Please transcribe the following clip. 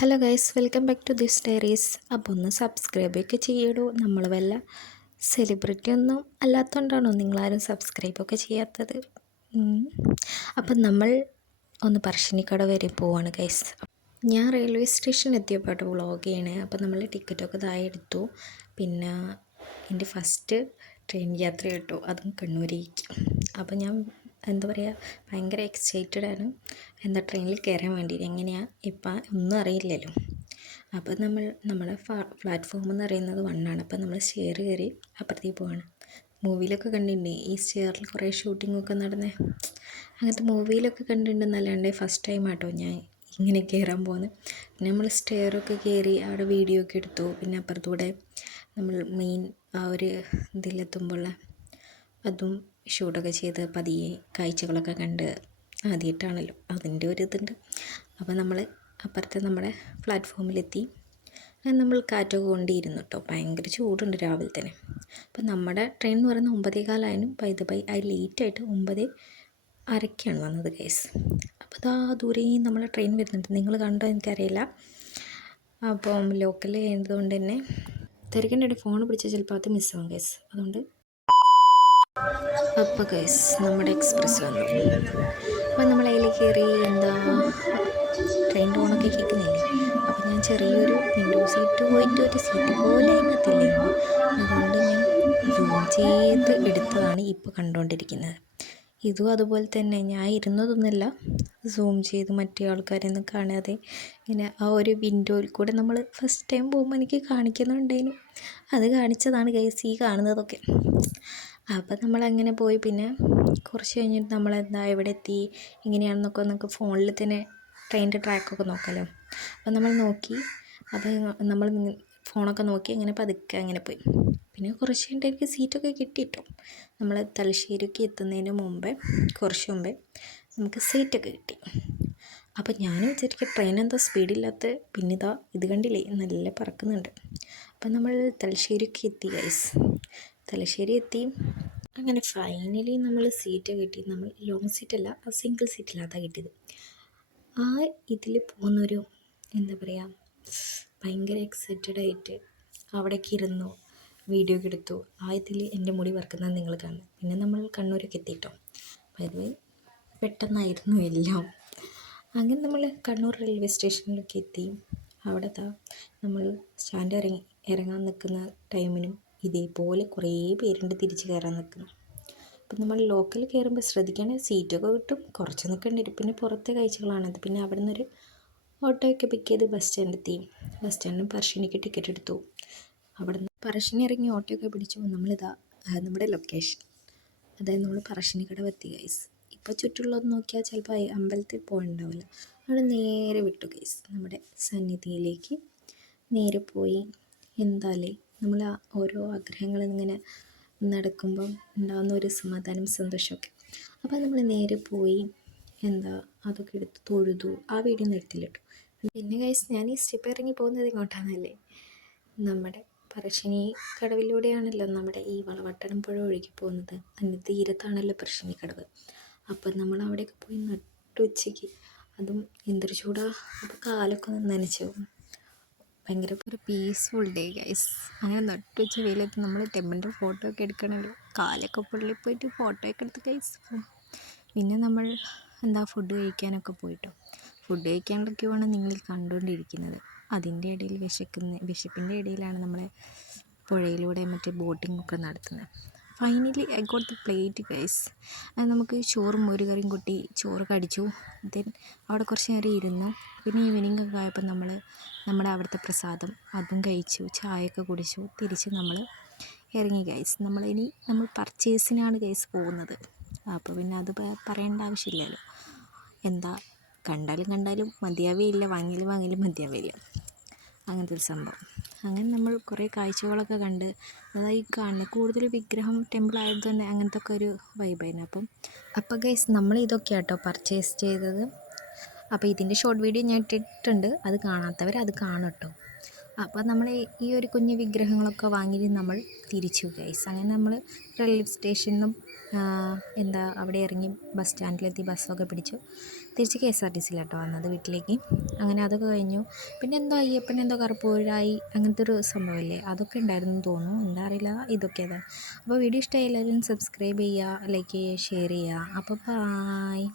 Hello guys welcome back to this diaries. അപ്പോൾ ഒന്ന് subscribe ഒക്കെ ചെയ്യടൂ. നമ്മൾ വല്ല സെലിബ്രിറ്റി ഒന്നും അല്ലാത്തതുകൊണ്ടാണോ നിങ്ങളാരും സബ്സ്ക്രൈബൊക്കെ ചെയ്യാത്തത്. അപ്പം നമ്മൾ ഒന്ന് പറശ്ശിനിക്കട വരെ പോവാണ് ഗൈസ്. ഞാൻ റെയിൽവേ സ്റ്റേഷൻ എത്തിയപ്പോൾ വ്ളോഗ് ചെയ്യണേ. നമ്മൾ ടിക്കറ്റൊക്കെ ഇതായി എടുത്തു. പിന്നെ എന്റെ ഫസ്റ്റ് ട്രെയിൻ യാത്ര കേട്ടു. അതും കണ്ണൂരേക്ക് അപ്പം ഞാൻ എന്താ പറയുക ഭയങ്കര എക്സൈറ്റഡ് ആണ്. എന്താ ട്രെയിനിൽ കയറാൻ വേണ്ടിയിട്ട് എങ്ങനെയാണ് ഇപ്പം ഒന്നും അറിയില്ലല്ലോ. അപ്പോൾ നമ്മൾ നമ്മുടെ പ്ലാറ്റ്ഫോം എന്ന് പറയുന്നത് വണ്ണാണ് അപ്പോൾ നമ്മൾ ഷെയർ കയറി അപ്പുറത്തേക്ക് പോവാണ്. മൂവിയിലൊക്കെ കണ്ടിട്ടുണ്ട്? ഈ ഷെയറിൽ കുറേ ഷൂട്ടിങ്ങൊക്കെ നടന്നേ. അങ്ങനത്തെ മൂവിയിലൊക്കെ കണ്ടിട്ടുണ്ടെന്നല്ലാണ്ട് ഫസ്റ്റ് ടൈം ആട്ടോ ഞാൻ ഇങ്ങനെ കയറാൻ പോകുന്നത് പിന്നെ നമ്മൾ സ്റ്റെയറൊക്കെ കയറി അവിടെ വീഡിയോ ഒക്കെ എടുത്തു. പിന്നെ അപ്പുറത്തൂടെ നമ്മൾ മെയിൻ ആ ഒരു ഇതിലെത്തുമ്പോൾ അതും ഷൂട്ടൊക്കെ ചെയ്ത് പതിയെ കാഴ്ചകളൊക്കെ കണ്ട് ആദ്യമായിട്ടാണല്ലോ അതിന്റെ ഒരു ഇതുണ്ട്. അപ്പോൾ നമ്മൾ അപ്പുറത്തെ നമ്മുടെ പ്ലാറ്റ്ഫോമിലെത്തി. നമ്മൾ കാറ്റൊക്കെ കൊണ്ടിരുന്നു കേട്ടോ. ഭയങ്കര ചൂടുണ്ട് രാവിലെ തന്നെ. അപ്പോൾ നമ്മുടെ ട്രെയിൻ എന്ന് പറയുന്നത് ഒമ്പതേ കാലായാലും ബൈ ദ ബൈ അത് ലേറ്റായിട്ട് ഒമ്പത് അരയ്ക്കാണ് വന്നത് കേസ് അപ്പോൾ അതാ ദൂരെയും നമ്മളെ ട്രെയിൻ വരുന്നുണ്ട്. നിങ്ങൾ കണ്ടോ എനിക്കറിയില്ല. അപ്പം ലോക്കൽ ആയതുകൊണ്ട് തന്നെ തിരക്കേണ്ട ഫോൺ പിടിച്ചാൽ ചിലപ്പോൾ അത് മിസ്സാവും കേസ് അതുകൊണ്ട് അപ്പോൾ ഗൈസ് നമ്മുടെ എക്സ്പ്രസ് വന്നു. അപ്പം നമ്മൾ അതിൽ കയറി എന്താ ട്രെയിൻ ടോണൊക്കെ കേൾക്കുന്നില്ലേ? അപ്പം ഞാൻ ചെറിയൊരു വിൻഡോ സീറ്റ് പോയിട്ട് ഒരു സീറ്റ് പോലെ അതിനകത്തില്ലേ അതുകൊണ്ട് ഞാൻ ജൂം ചെയ്ത് എടുത്തതാണ് ഇപ്പോൾ കണ്ടുകൊണ്ടിരിക്കുന്നത് ഇതും അതുപോലെ തന്നെ ഞാൻ ഇരുന്നതൊന്നുമല്ല സൂം ചെയ്ത് മറ്റേ ആൾക്കാരെയൊന്നും കാണാതെ ഇങ്ങനെ ആ ഒരു വിൻഡോയിൽ കൂടെ നമ്മൾ ഫസ്റ്റ് ടൈം പോകുമ്പോൾ എനിക്ക് കാണിക്കുന്നുണ്ടായിരുന്നു. അത് കാണിച്ചതാണ് ഗൈസ് ഈ കാണുന്നതൊക്കെ. അപ്പോൾ നമ്മളങ്ങനെ പോയി പിന്നെ കുറച്ച് കഴിഞ്ഞിട്ട് നമ്മളെന്താ എവിടെ എത്തി എങ്ങനെയാണെന്നൊക്കെ നമുക്ക് ഫോണിൽ തന്നെ ട്രെയിനിന്റെ ട്രാക്കൊക്കെ നോക്കാമല്ലോ അപ്പം നമ്മൾ നോക്കി അത് നമ്മൾ ഫോണൊക്കെ നോക്കി അങ്ങനെ പതുക്കെ അങ്ങനെ പോയി. പിന്നെ കുറച്ച് കഴിഞ്ഞിട്ട് എനിക്ക് സീറ്റൊക്കെ കിട്ടിയിട്ടോ. നമ്മൾ തലശ്ശേരിക്ക് എത്തുന്നതിന് മുമ്പേ കുറച്ച് മുമ്പേ നമുക്ക് സീറ്റൊക്കെ കിട്ടി. അപ്പോൾ ഞാൻ വിചാരിക്കുക ട്രെയിൻ എന്താ സ്പീഡില്ലാത്ത പിന്നെ ഇതാ ഇത് കണ്ടില്ലേ നല്ല പറക്കുന്നുണ്ട്. അപ്പം നമ്മൾ തലശ്ശേരിക്ക് എത്തി ഗൈസ് തലശ്ശേരി എത്തി. അങ്ങനെ ഫൈനലി നമ്മൾ സീറ്റ് കിട്ടി. നമ്മൾ ലോങ് സീറ്റല്ല സിംഗിൾ സീറ്റില്ലാത്ത കിട്ടിയത്. ആ ഇതിൽ പോകുന്നൊരു എന്താ പറയുക ഭയങ്കര എക്സൈറ്റഡ് ആയിട്ട് അവിടേക്ക് ഇരുന്നു വീഡിയോ എടുത്തു. ആ ഇതിൽ എന്റെ മുടി വറക്കുന്നത് നിങ്ങൾ കാണും പിന്നെ നമ്മൾ കണ്ണൂരൊക്കെ എത്തിയിട്ടോ അത് പെട്ടെന്നായിരുന്നു എല്ലാം. അങ്ങനെ നമ്മൾ കണ്ണൂർ റെയിൽവേ സ്റ്റേഷനിലൊക്കെ എത്തി. അവിടെ നമ്മൾ സ്റ്റാൻഡ് ഇറങ്ങി ഇറങ്ങാൻ നിൽക്കുന്ന ടൈമിനും ഇതേപോലെ കുറേ പേരുണ്ട് തിരിച്ച് കയറാൻ നിൽക്കുന്നു അപ്പം നമ്മൾ ലോക്കൽ കയറുമ്പോൾ ശ്രദ്ധിക്കണേ സീറ്റൊക്കെ കിട്ടും. കുറച്ച് നിൽക്കേണ്ടി വരും. പിന്നെ പുറത്തെ കാഴ്ചകളാണത്. പിന്നെ അവിടെ നിന്നൊരു ഓട്ടോയൊക്കെ പിക്ക് ചെയ്ത് ബസ് സ്റ്റാൻഡെത്തി ബസ് സ്റ്റാൻഡിൽ പറശ്ശിനിക്ക് ടിക്കറ്റ് എടുത്തു. അവിടെ നിന്ന് പറശ്ശിനി ഇറങ്ങി ഓട്ടോയൊക്കെ പിടിച്ചു. നമ്മളിതാ നമ്മുടെ ലൊക്കേഷൻ അതായത് നമ്മൾ പറശ്ശിനിക്കട വത്തി ഗൈസ് ഇപ്പോൾ ചുറ്റുള്ളത് നോക്കിയാൽ ചിലപ്പോൾ അമ്പലത്തിൽ പോകണ്ടാവില്ല അവിടെ നേരെ വിട്ടു ഗൈസ് നമ്മുടെ സന്നിധിയിലേക്ക് നേരെ പോയി. എന്താലേ നമ്മൾ ഓരോ ആഗ്രഹങ്ങൾ ഇങ്ങനെ നടക്കുമ്പം ഉണ്ടാകുന്ന ഒരു സമാധാനം സന്തോഷമൊക്കെ. അപ്പോൾ നമ്മൾ നേരെ പോയി എന്താ അതൊക്കെ എടുത്ത് തൊഴുതു ആ വീഡിയോ ഒന്നും പിന്നെ കഴിച്ച് ഞാൻ ഈ സ്റ്റെപ്പ് ഇറങ്ങി പോകുന്നത് ഇങ്ങോട്ടാണല്ലേ നമ്മുടെ പറശ്ശിനി കടവിലൂടെയാണല്ലോ നമ്മുടെ ഈ വളവട്ടണം പുഴ ഒഴുകി പോകുന്നത്. അതിന്റെ തീരത്താണല്ലോ പറശ്ശിനി കടവ്. അപ്പം നമ്മൾ അവിടെയൊക്കെ പോയി നട്ടുച്ചയ്ക്ക് അതും എന്തൊരു ചൂടാ. അപ്പോൾ കാലൊക്കെ ഒന്ന് നനച്ചു. ഭയങ്കര ഒരു പീസ്ഫുൾ ഡേ ഗൈസ് അങ്ങനെ നട്ടുവെച്ച വെയിലത്ത് നമ്മൾ ടെമ്പിന്റെ ഫോട്ടോ ഒക്കെ എടുക്കണമല്ലോ കാലൊക്കെ പുള്ളി പോയിട്ട് ഫോട്ടോ ഒക്കെ എടുത്ത് ഗൈസ് പിന്നെ നമ്മൾ എന്താ ഫുഡ് കഴിക്കാനൊക്കെ പോയിട്ടോ? ഫുഡ് കഴിക്കാനൊക്കെയാണ് നിങ്ങൾ കണ്ടുകൊണ്ടിരിക്കുന്നത് അതിന്റെ ഇടയിൽ വിശക്കുന്ന വിശപ്പിന്റെ ഇടയിലാണ് നമ്മളെ പുഴയിലൂടെ മറ്റേ ബോട്ടിംഗ് ഒക്കെ നടത്തുന്നത്. Finally I got the plate guys നമുക്ക് ചോറും ഒരു കറിയും കൂട്ടി ചോറ് കടിച്ചു. ദെൻ അവിടെ കുറച്ച് നേരം ഇരുന്നു. പിന്നെ ഈവനിങ് ഒക്കെ ആയപ്പോൾ നമ്മൾ നമ്മുടെ അവിടുത്തെ പ്രസാദം അതും കഴിച്ചു. ചായയൊക്കെ കുടിച്ചു. തിരിച്ച് നമ്മൾ ഇറങ്ങി ഗൈസ് നമ്മളിനി നമ്മൾ പർച്ചേസിനാണ് ഗൈസ് പോകുന്നത്. അപ്പോൾ പിന്നെ അത് പറയേണ്ട ആവശ്യമില്ലല്ലോ. എന്താ? കണ്ടാലും കണ്ടാലും മതിയാവേ ഇല്ല വാങ്ങിയാലും വാങ്ങിയാലും മതിയാവേയില്ല. അങ്ങനത്തെ ഒരു സംഭവം. അങ്ങനെ നമ്മൾ കുറേ കാഴ്ചകളൊക്കെ കണ്ട് അതായത് ഈ കൂടുതൽ വിഗ്രഹം ടെമ്പിൾ ആയതുകൊണ്ട് അങ്ങനത്തെ ഒക്കെ ഒരു വൈബായിരുന്നു അപ്പം അപ്പോൾ ഗൈസ് നമ്മൾ ഇതൊക്കെ കേട്ടോ പർച്ചേസ് ചെയ്തത്. അപ്പോൾ ഇതിന്റെ ഷോർട്ട് വീഡിയോ ഞാൻ ഇട്ടിട്ടുണ്ട്. അത് കാണാത്തവർ അത് കാണട്ടോ അപ്പോൾ നമ്മൾ ഈ ഒരു കുഞ്ഞു വിഗ്രഹങ്ങളൊക്കെ വാങ്ങിയിട്ട് നമ്മൾ തിരിച്ചു ഗൈസ് അങ്ങനെ നമ്മൾ റെയിൽവേ സ്റ്റേഷനിലും എന്താ അവിടെ ഇറങ്ങി ബസ് സ്റ്റാൻഡിലെത്തി ബസ്സൊക്കെ പിടിച്ചു. തിരിച്ച് കെ എസ് ആർ ടി സിയിലാട്ടോ വന്നത് വീട്ടിലേക്ക്. അങ്ങനെ അതൊക്കെ കഴിഞ്ഞു. പിന്നെ എന്തോ അയ്യപ്പൻ എന്തോ കറുപ്പൂരായി അങ്ങനത്തെ ഒരു സംഭവമില്ലേ? അതൊക്കെ ഉണ്ടായിരുന്നു തോന്നുന്നു. എന്താ അറിയില്ല. ഇതൊക്കെ അതാണ്. അപ്പോൾ വീഡിയോ ഇഷ്ടമായി എല്ലാവരും സബ്സ്ക്രൈബ് ചെയ്യുക ലൈക്ക് ചെയ്യുക ഷെയർ ചെയ്യുക. അപ്പോൾ ബായ്